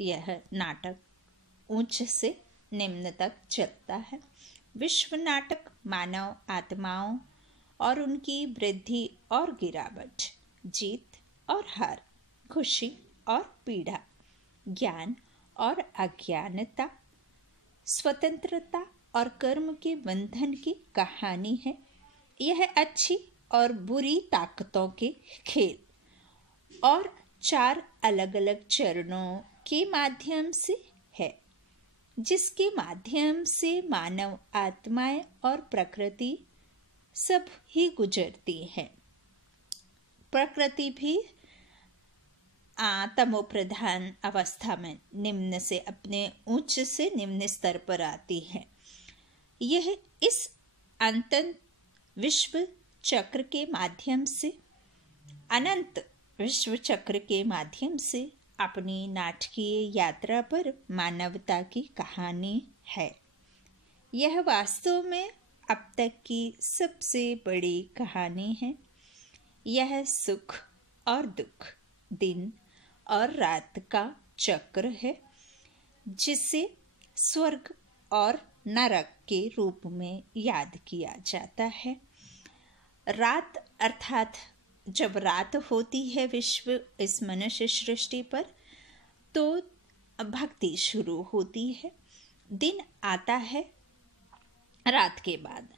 यह नाटक उच्च से निम्न तक चलता है। विश्व नाटक मानव आत्माओं और उनकी वृद्धि और गिरावट, जीत और हार, खुशी और पीड़ा, ज्ञान और अज्ञानता, स्वतंत्रता और कर्म के बंधन की कहानी है। यह अच्छी और बुरी ताकतों के खेल और 4 अलग अलग चरणों के माध्यम से है, जिसके माध्यम से मानव आत्माएं और प्रकृति सब ही गुजरती है। प्रकृति भी तमो प्रधान अवस्था में निम्न से अपने उच्च से निम्न स्तर पर आती है। यह इस अनंत विश्व चक्र के माध्यम से, अनंत विश्व चक्र के माध्यम से अपनी नाटकीय यात्रा पर मानवता की कहानी है। यह वास्तव में अब तक की सबसे बड़ी कहानी है। यह सुख और दुख, दिन और रात का चक्र है, जिसे स्वर्ग और नरक के रूप में याद किया जाता है। रात अर्थात जब रात होती है विश्व इस मनुष्य सृष्टि पर, तो भक्ति शुरू होती है। दिन आता है रात के बाद,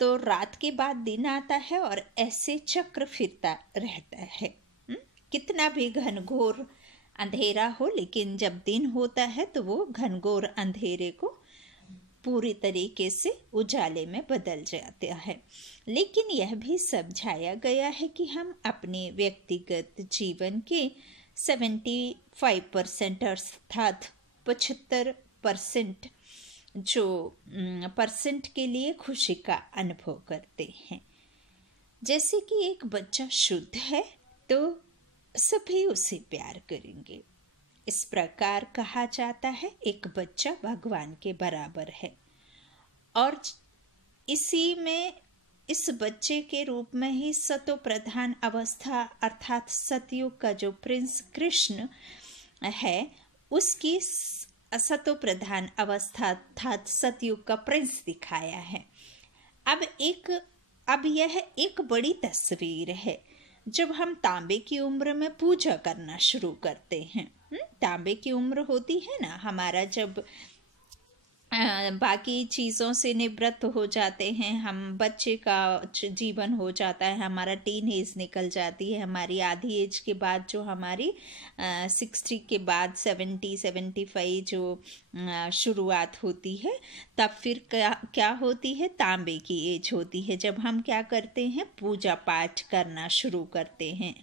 तो रात के बाद दिन आता है और ऐसे चक्र फिरता रहता है। कितना भी घनघोर अंधेरा हो, लेकिन जब दिन होता है तो वो घनघोर अंधेरे को पूरी तरीके से उजाले में बदल जाता है। लेकिन यह भी समझाया गया है कि हम अपने व्यक्तिगत जीवन के 75% अर्थात 75% जो परसेंट के लिए खुशी का अनुभव करते हैं। जैसे कि एक बच्चा शुद्ध है तो सभी उसे प्यार करेंगे। इस प्रकार कहा जाता है एक बच्चा भगवान के बराबर है, और इसी में इस बच्चे के रूप में ही सतो प्रधान अवस्था अर्थात सतयुग का जो प्रिंस कृष्ण है, उसकी सतो प्रधान अवस्था अर्थात सतयुग का प्रिंस दिखाया है। अब यह एक बड़ी तस्वीर है। जब हम तांबे की उम्र में पूजा करना शुरू करते हैं, तांबे की उम्र होती है ना हमारा, जब बाकी चीज़ों से निवृत्त हो जाते हैं, हम बच्चे का जीवन हो जाता है, हमारा टीन एज निकल जाती है, हमारी आधी एज के बाद जो हमारी 60 के बाद 70-75 जो शुरुआत होती है, तब फिर क्या होती है, तांबे की एज होती है, जब हम क्या करते हैं, पूजा पाठ करना शुरू करते हैं।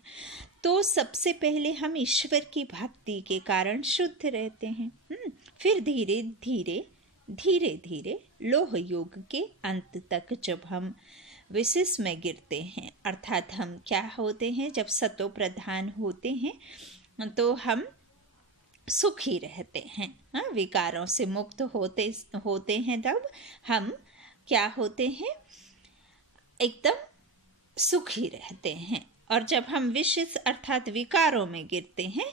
तो सबसे पहले हम ईश्वर की भक्ति के कारण शुद्ध रहते हैं। फिर धीरे धीरे लोह युग के अंत तक जब हम विशेष में गिरते हैं, अर्थात हम क्या होते हैं, जब सतो प्रधान होते हैं तो हम सुखी रहते हैं, विकारों से मुक्त होते हैं। तब हम क्या होते हैं, एकदम सुखी रहते हैं। और जब हम विशेष अर्थात विकारों में गिरते हैं,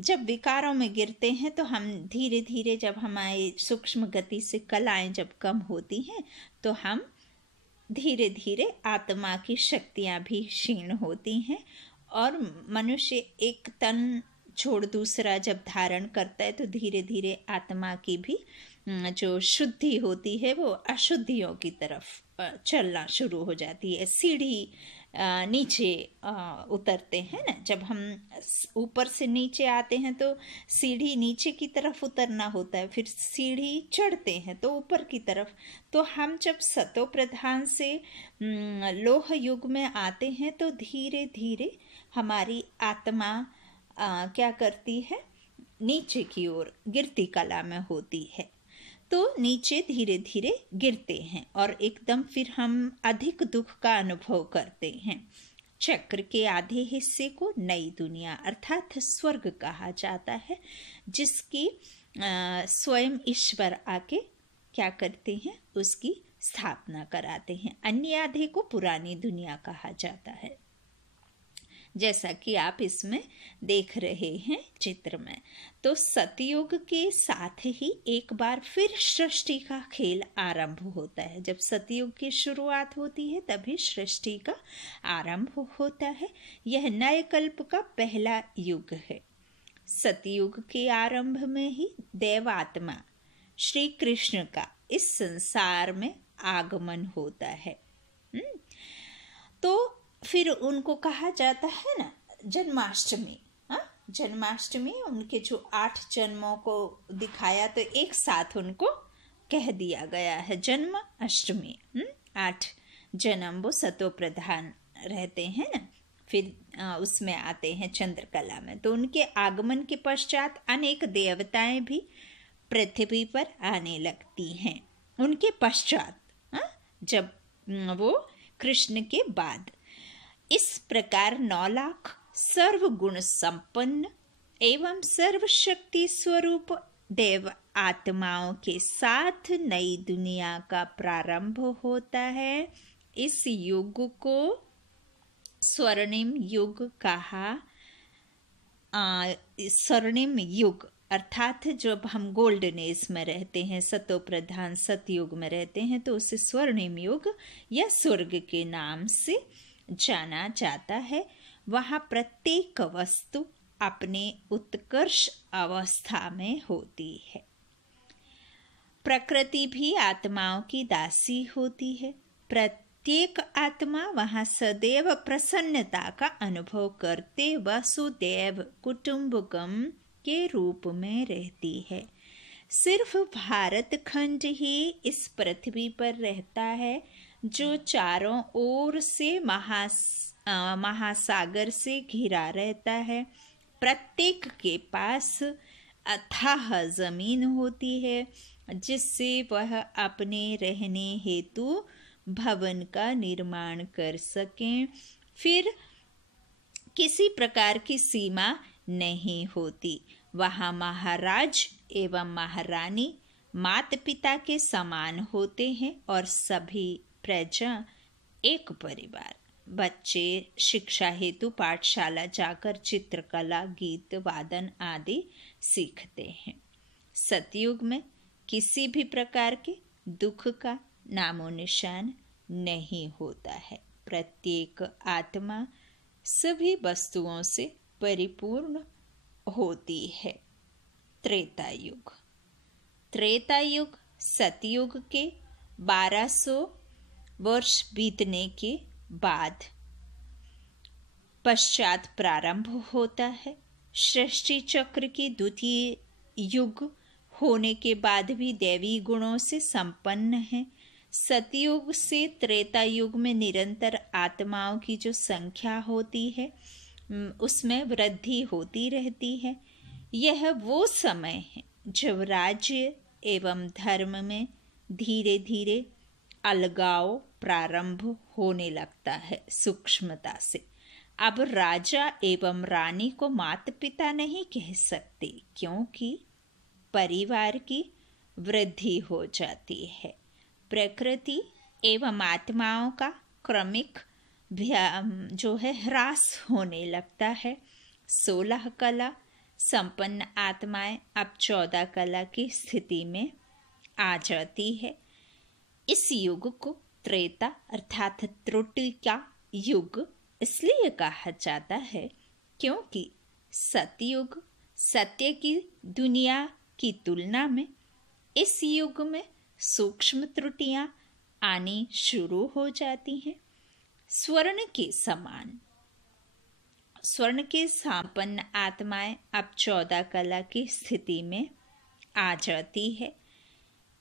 जब विकारों में गिरते हैं तो हम धीरे धीरे, जब हमारी सूक्ष्म गति से कलाएं जब कम होती हैं, तो हम धीरे धीरे आत्मा की शक्तियां भी क्षीण होती हैं, और मनुष्य एक तन छोड़ दूसरा जब धारण करता है तो धीरे धीरे आत्मा की भी जो शुद्धि होती है वो अशुद्धियों की तरफ चलना शुरू हो जाती है। सीढ़ी नीचे उतरते हैं ना, जब हम ऊपर से नीचे आते हैं तो सीढ़ी नीचे की तरफ उतरना होता है, फिर सीढ़ी चढ़ते हैं तो ऊपर की तरफ। तो हम जब सतो प्रधान से लोह युग में आते हैं तो धीरे धीरे हमारी आत्मा क्या करती है, नीचे की ओर गिरती कला में होती है। तो नीचे धीरे धीरे गिरते हैं और एकदम फिर हम अधिक दुख का अनुभव करते हैं। चक्र के आधे हिस्से को नई दुनिया अर्थात स्वर्ग कहा जाता है, जिसकी स्वयं ईश्वर आके क्या करते हैं, उसकी स्थापना कराते हैं। अन्य आधे को पुरानी दुनिया कहा जाता है। जैसा कि आप इसमें देख रहे हैं चित्र में। तो सतयुग के साथ ही एक बार फिर सृष्टि का खेल आरंभ होता है। जब सतयुग की शुरुआत होती है तभी सृष्टि का आरंभ होता है। यह नए कल्प का पहला युग है। सतयुग के आरंभ में ही देवात्मा श्री कृष्ण का इस संसार में आगमन होता है। तो फिर उनको कहा जाता है ना जन्माष्टमी। जन्माष्टमी उनके जो 8 जन्मों को दिखाया तो एक साथ उनको कह दिया गया है जन्म अष्टमी। 8 जन्म वो सतो प्रधान रहते हैं ना, फिर उसमें आते हैं चंद्रकला में। तो उनके आगमन के पश्चात अनेक देवताएं भी पृथ्वी पर आने लगती हैं। उनके पश्चात जब वो कृष्ण के बाद इस प्रकार 9 लाख सर्वगुण संपन्न एवं सर्वशक्ति स्वरूप देव आत्माओं के साथ नई दुनिया का प्रारंभ होता है। इस युग को स्वर्णिम युग कहा। स्वर्णिम युग अर्थात जब हम गोल्डन एज में रहते हैं, सतो प्रधान सतयुग में रहते हैं, तो उसे स्वर्णिम युग या स्वर्ग के नाम से जाना जाता है। वहाँ प्रत्येक वस्तु अपने उत्कर्ष अवस्था में होती है। प्रकृति भी आत्माओं की दासी होती है। प्रत्येक आत्मा वहाँ सदैव प्रसन्नता का अनुभव करते वसुदेव कुटुंबकम के रूप में रहती है। सिर्फ भारत खंड ही इस पृथ्वी पर रहता है जो चारों ओर से महासागर से घिरा रहता है। प्रत्येक के पास अथाह जमीन होती है जिससे वह अपने रहने हेतु भवन का निर्माण कर सकें। फिर किसी प्रकार की सीमा नहीं होती। वहाँ महाराज एवं महारानी माता पिता के समान होते हैं और सभी प्रजा एक परिवार। बच्चे शिक्षा हेतु पाठशाला जाकर चित्रकला, गीत वादन आदि सीखते हैं। सतयुग में किसी भी प्रकार के दुख का नामो निशान नहीं होता है। प्रत्येक आत्मा सभी वस्तुओं से परिपूर्ण होती है। त्रेता युग। त्रेता युग सतयुग के 1200 वर्ष बीतने के बाद पश्चात प्रारंभ होता है। सृष्टि चक्र की द्वितीय युग होने के बाद भी दैवी गुणों से संपन्न है। सतयुग से त्रेता युग में निरंतर आत्माओं की जो संख्या होती है उसमें वृद्धि होती रहती है। यह वो समय है जब राज्य एवं धर्म में धीरे धीरे अलगाव प्रारंभ होने लगता है सूक्ष्मता से। अब राजा एवं रानी को माता पिता नहीं कह सकते क्योंकि परिवार की वृद्धि हो जाती है। प्रकृति एवं आत्माओं का क्रमिक जो है ह्रास होने लगता है। 16 कला संपन्न आत्माएं अब 14 कला की स्थिति में आ जाती है। इस युग को त्रेता अर्थात त्रुटि का युग इसलिए कहा जाता है क्योंकि सतयुग सत्य की दुनिया की तुलना में इस युग में सूक्ष्म त्रुटियां आनी शुरू हो जाती हैं। स्वर्ण के संपन्न आत्माएं अब 14 कला की स्थिति में आ जाती है।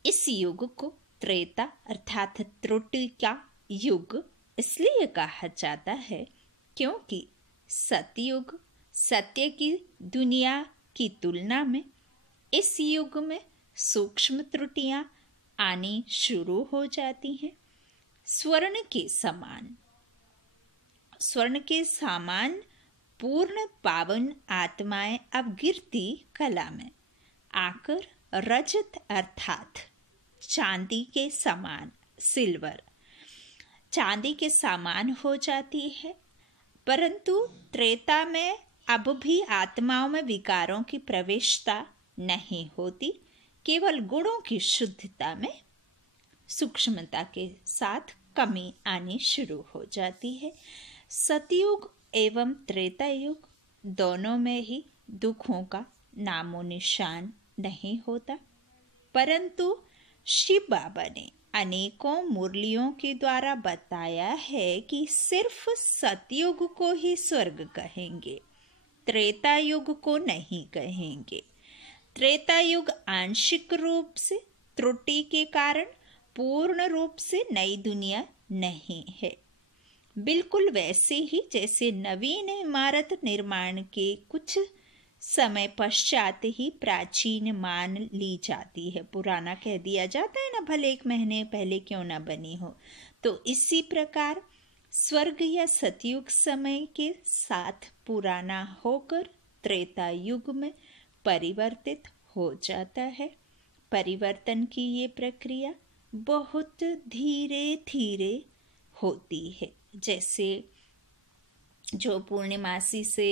इस युग को त्रेता अर्थात त्रुटि का युग इसलिए कहा जाता है क्योंकि सतयुग सत्य की दुनिया की तुलना में इस युग में सूक्ष्म त्रुटियां आनी शुरू हो जाती हैं। स्वर्ण के समान पूर्ण पावन आत्माएं अब गिरती कला में आकर रजत अर्थात चांदी के समान सिल्वर चांदी के समान हो जाती है। परंतु त्रेता में अब भी आत्माओं में विकारों की प्रवेशता नहीं होती, केवल गुणों की शुद्धता में सूक्ष्मता के साथ कमी आनी शुरू हो जाती है। सतयुग एवं त्रेता युग दोनों में ही दुखों का नामो निशान नहीं होता, परंतु शिव बाबा ने अनेकों मुरलियों के द्वारा बताया है कि सिर्फ सतयुग को ही स्वर्ग कहेंगे, त्रेता युग को नहीं कहेंगे। त्रेता युग आंशिक रूप से त्रुटि के कारण पूर्ण रूप से नई दुनिया नहीं है, बिल्कुल वैसे ही जैसे नवीन इमारत निर्माण के कुछ समय पश्चात ही प्राचीन मान ली जाती है, पुराना कह दिया जाता है ना, भले 1 महीने पहले क्यों ना बनी हो। तो इसी प्रकार स्वर्ग या सतयुग समय के साथ पुराना होकर त्रेता युग में परिवर्तित हो जाता है। परिवर्तन की ये प्रक्रिया बहुत धीरे धीरे होती है। जैसे जो पूर्णिमासी से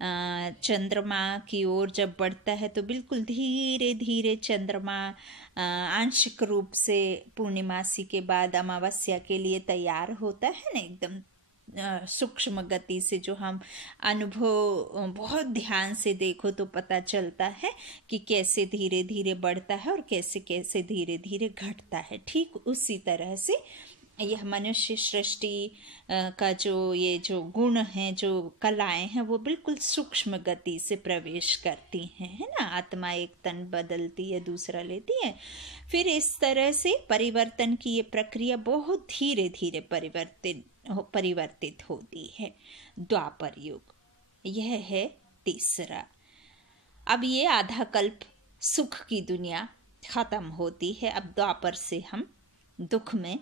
चंद्रमा की ओर जब बढ़ता है तो बिल्कुल धीरे धीरे चंद्रमा आंशिक रूप से पूर्णिमासी के बाद अमावस्या के लिए तैयार होता है ना, एकदम सूक्ष्म गति से। जो हम अनुभव बहुत ध्यान से देखो तो पता चलता है कि कैसे धीरे धीरे बढ़ता है और कैसे कैसे धीरे धीरे घटता है। ठीक उसी तरह से यह मनुष्य सृष्टि का ये जो गुण हैं, जो कलाएं हैं, वो बिल्कुल सूक्ष्म गति से प्रवेश करती हैं, है ना। आत्मा एक तन बदलती है, दूसरा लेती है, फिर इस तरह से परिवर्तन की ये प्रक्रिया बहुत धीरे धीरे परिवर्तित होती है। द्वापर युग यह है तीसरा। अब ये आधा कल्प सुख की दुनिया खत्म होती है। अब द्वापर से हम दुख में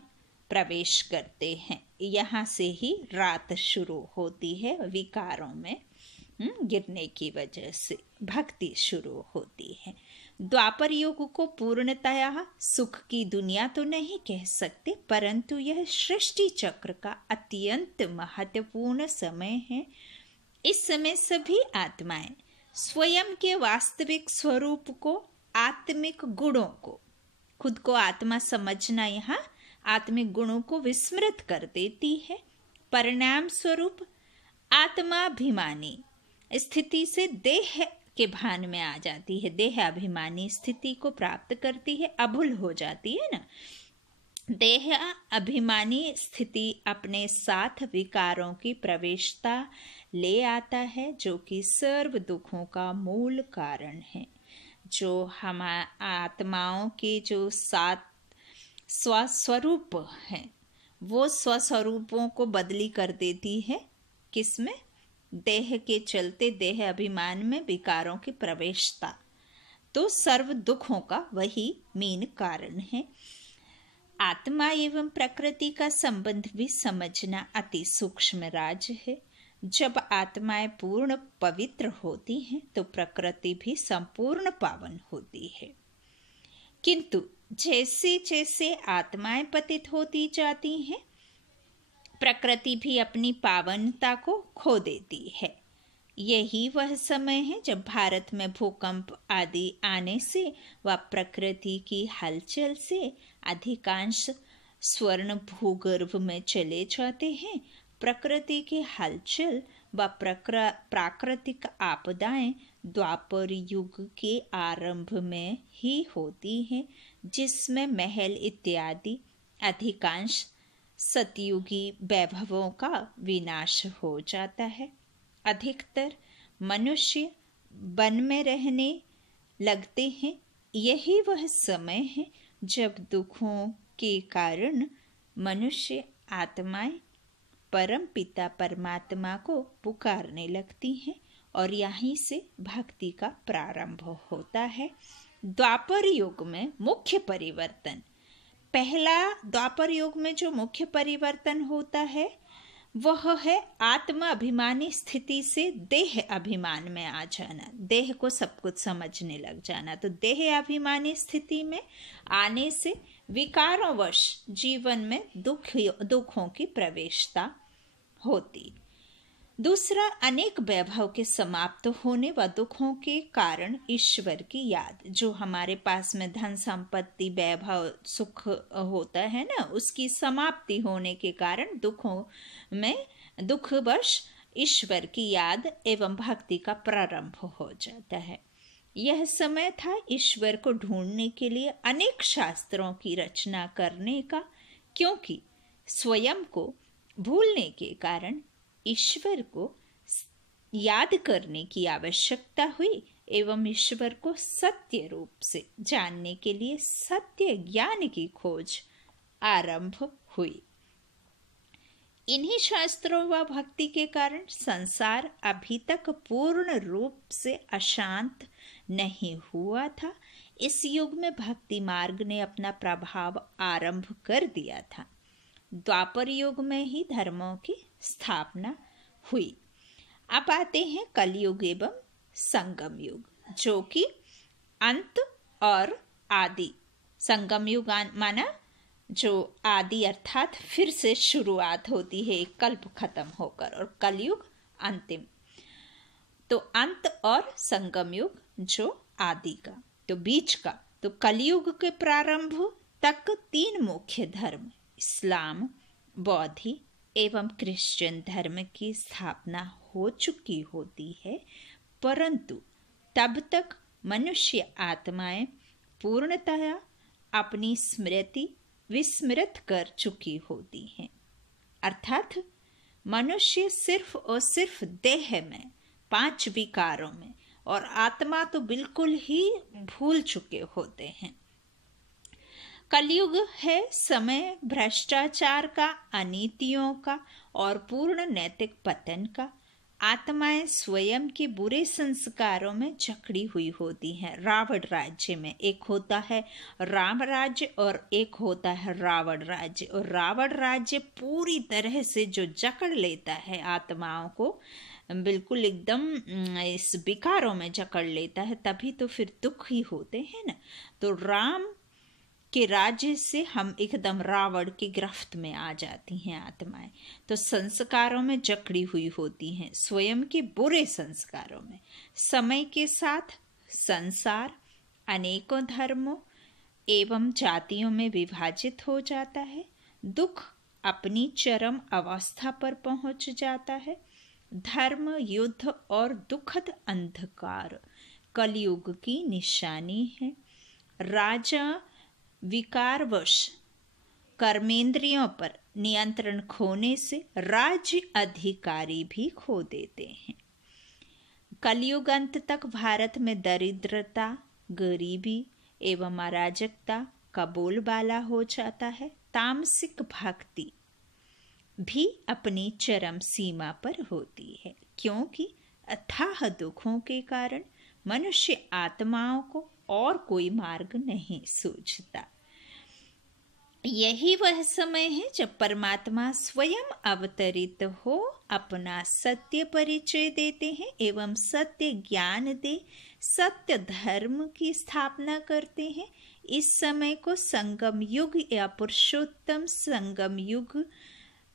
प्रवेश करते हैं। यहाँ से ही रात शुरू होती है, विकारों में गिरने की वजह से भक्ति शुरू होती है। द्वापर युग को पूर्णतया सुख की दुनिया तो नहीं कह सकते, परंतु यह सृष्टि चक्र का अत्यंत महत्वपूर्ण समय है। इस समय सभी आत्माएं स्वयं के वास्तविक स्वरूप को, आत्मिक गुणों को, खुद को आत्मा समझना यहाँ आत्मिक गुणों को विस्मृत कर देती है। परिणाम स्वरूप आत्माभिमानी स्थिति से देह के भान में आ जाती है, देह अभिमानी स्थिति को प्राप्त करती है, अभुल हो जाती है ना। देह अभिमानी स्थिति अपने साथ विकारों की प्रवेशता ले आता है, जो कि सर्व दुखों का मूल कारण है। जो हम आत्माओं के जो 7 स्वस्वरूप हैं, वो स्वस्वरूपों को बदली कर देती है। किसमें? देह के चलते देह अभिमान में विकारों की प्रवेशता, तो सर्व दुखों का वही मेन कारण है। आत्मा एवं प्रकृति का संबंध भी समझना अति सूक्ष्म राज है। जब आत्माएं पूर्ण पवित्र होती हैं तो प्रकृति भी संपूर्ण पावन होती है, किंतु जैसे जैसे आत्माएं पतित होती जाती हैं, प्रकृति भी अपनी पावनता को खो देती है। यही वह समय है जब भारत में भूकंप आदि आने से व प्रकृति की हलचल से अधिकांश स्वर्ण भूगर्भ में चले जाते हैं। प्रकृति की हलचल व प्राकृतिक आपदाएं द्वापर युग के आरंभ में ही होती हैं, जिसमें महल इत्यादि अधिकांश सतयुगी वैभवों का विनाश हो जाता है। अधिकतर मनुष्य वन में रहने लगते हैं। यही वह समय है जब दुखों के कारण मनुष्य आत्माएं परम पिता परमात्मा को पुकारने लगती हैं और यहीं से भक्ति का प्रारंभ होता है। द्वापर युग में मुख्य परिवर्तन, पहला द्वापर युग में जो मुख्य परिवर्तन होता है वह है आत्मा अभिमानी स्थिति से देह अभिमान में आ जाना, देह को सब कुछ समझने लग जाना। तो देह अभिमानी स्थिति में आने से विकारों वश जीवन में दुखों की प्रवेशता होती। दूसरा, अनेक वैभव के समाप्त होने व दुखों के कारण ईश्वर की याद। जो हमारे पास में धन संपत्ति वैभव सुख होता है ना, उसकी समाप्ति होने के कारण दुखों में दुखवश ईश्वर की याद एवं भक्ति का प्रारंभ हो जाता है। यह समय था ईश्वर को ढूंढने के लिए अनेक शास्त्रों की रचना करने का, क्योंकि स्वयं को भूलने के कारण ईश्वर को याद करने की आवश्यकता हुई एवं ईश्वर को सत्य रूप से जानने के लिए सत्य ज्ञान की खोज आरंभ हुई। इन्हीं शास्त्रों व भक्ति के कारण संसार अभी तक पूर्ण रूप से अशांत नहीं हुआ था। इस युग में भक्ति मार्ग ने अपना प्रभाव आरंभ कर दिया था। द्वापर युग में ही धर्मों की स्थापना हुई। अब आते हैं कलयुग एवं संगम युग, जो कि अंत और आदि। संगम युग माना जो आदि अर्थात फिर से शुरुआत होती है एक कल्प खत्म होकर, और कलयुग अंतिम। तो अंत और संगम युग जो आदि का, तो बीच का। तो कलयुग के प्रारंभ तक 3 मुख्य धर्म इस्लाम, बौद्ध एवं क्रिश्चियन धर्म की स्थापना हो चुकी होती है, परंतु तब तक मनुष्य आत्माएं पूर्णतया अपनी स्मृति विस्मृत कर चुकी होती हैं। अर्थात मनुष्य सिर्फ और सिर्फ देह में, 5 विकारों में, और आत्मा तो बिल्कुल ही भूल चुके होते हैं। कलयुग है समय भ्रष्टाचार का, अनीतियों का और पूर्ण नैतिक पतन का। आत्माएं स्वयं के बुरे संस्कारों में जकड़ी हुई होती हैं। रावण राज्य में एक होता है राम राज्य और एक होता है रावण राज्य, और रावण राज्य पूरी तरह से जो जकड़ लेता है आत्माओं को, बिल्कुल एकदम इस विकारों में जकड़ लेता है, तभी तो फिर दुख ही होते हैं ना। तो राम के राज्य से हम एकदम रावण की गिरफ्त में आ जाती हैं आत्माएं। तो संस्कारों में जकड़ी हुई होती हैं, स्वयं के बुरे संस्कारों में। समय के साथ संसार अनेकों धर्मों एवं जातियों में विभाजित हो जाता है। दुख अपनी चरम अवस्था पर पहुंच जाता है। धर्म, युद्ध और दुखद अंधकार कलयुग की निशानी है। राजा विकारवश कर्मेंद्रियों पर नियंत्रण खोने से राज्य अधिकारी भी खो देते हैं। कलयुग अंत तक भारत में दरिद्रता, गरीबी एवं अराजकता का बोलबाला हो जाता है। तामसिक भक्ति भी अपनी चरम सीमा पर होती है, क्योंकि अथाह दुखों के कारण मनुष्य आत्माओं को और कोई मार्ग नहीं सूझता। यही वह समय है जब परमात्मा स्वयं अवतरित हो अपना सत्य परिचय देते हैं एवं सत्य ज्ञान दे सत्य धर्म की स्थापना करते हैं। इस समय को संगम युग या पुरुषोत्तम संगम युग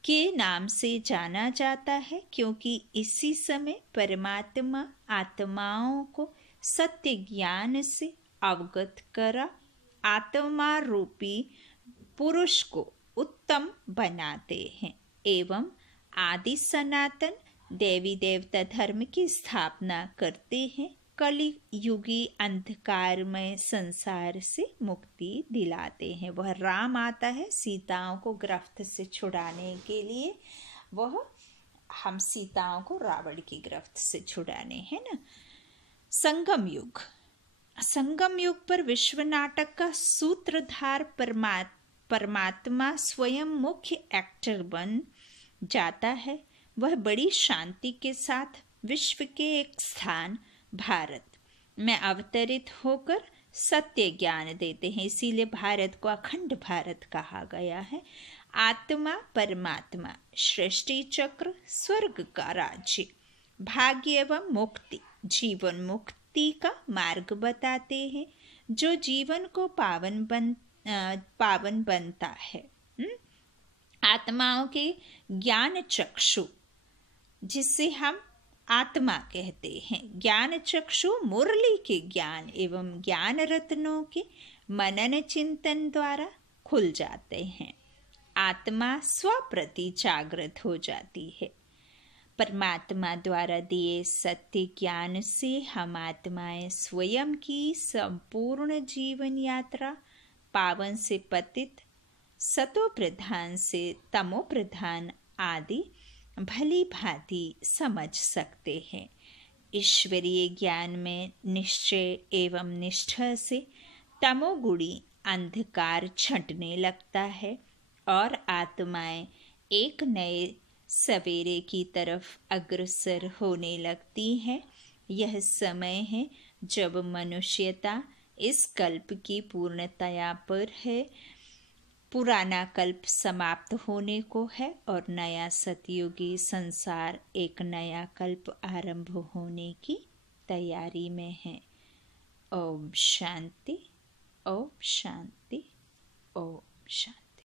के नाम से जाना जाता है, क्योंकि इसी समय परमात्मा आत्माओं को सत्य ज्ञान से अवगत करा आत्मा रूपी पुरुष को उत्तम बनाते हैं एवं आदि सनातन देवी देवता धर्म की स्थापना करते हैं। कलि युगी अंधकारमय संसार से मुक्ति दिलाते हैं। वह राम आता है सीताओं को गिरफ्त से छुड़ाने के लिए। वह हम सीताओं को रावण की गिरफ्त से छुड़ाने हैं ना। संगम युग। संगम युग पर विश्व नाटक का सूत्रधार परमात्मा स्वयं मुख्य एक्टर बन जाता है। वह बड़ी शांति के साथ विश्व के एक स्थान भारत में अवतरित होकर सत्य ज्ञान देते हैं। इसीलिए भारत को अखंड भारत कहा गया है। आत्मा परमात्मा सृष्टि चक्र स्वर्ग का राज्य भाग्य एवं मुक्ति जीवन मुक्ति का मार्ग बताते हैं, जो जीवन को पावन बनता है। आत्माओं के ज्ञान चक्षु जिसे हम आत्मा कहते हैं। ज्ञान चक्षु मुरली के ज्ञान एवं ज्ञान रत्नों के मनन चिंतन द्वारा खुल जाते हैं। आत्मा स्वप्रति जागृत हो जाती है। परमात्मा द्वारा दिए सत्य ज्ञान से हम आत्माएं स्वयं की संपूर्ण जीवन यात्रा पावन से पतित, सतो प्रधान से तमो प्रधान आदि भली भांति समझ सकते हैं। ईश्वरीय ज्ञान में निश्चय एवं निष्ठा से तमोगुणी अंधकार छंटने लगता है और आत्माएं एक नए सवेरे की तरफ अग्रसर होने लगती हैं। यह समय है जब मनुष्यता इस कल्प की पूर्णतया पर है। पुराना कल्प समाप्त होने को है और नया सतयुगी संसार एक नया कल्प आरंभ होने की तैयारी में है। ओम शांति, ओम शांति, ओम शांति।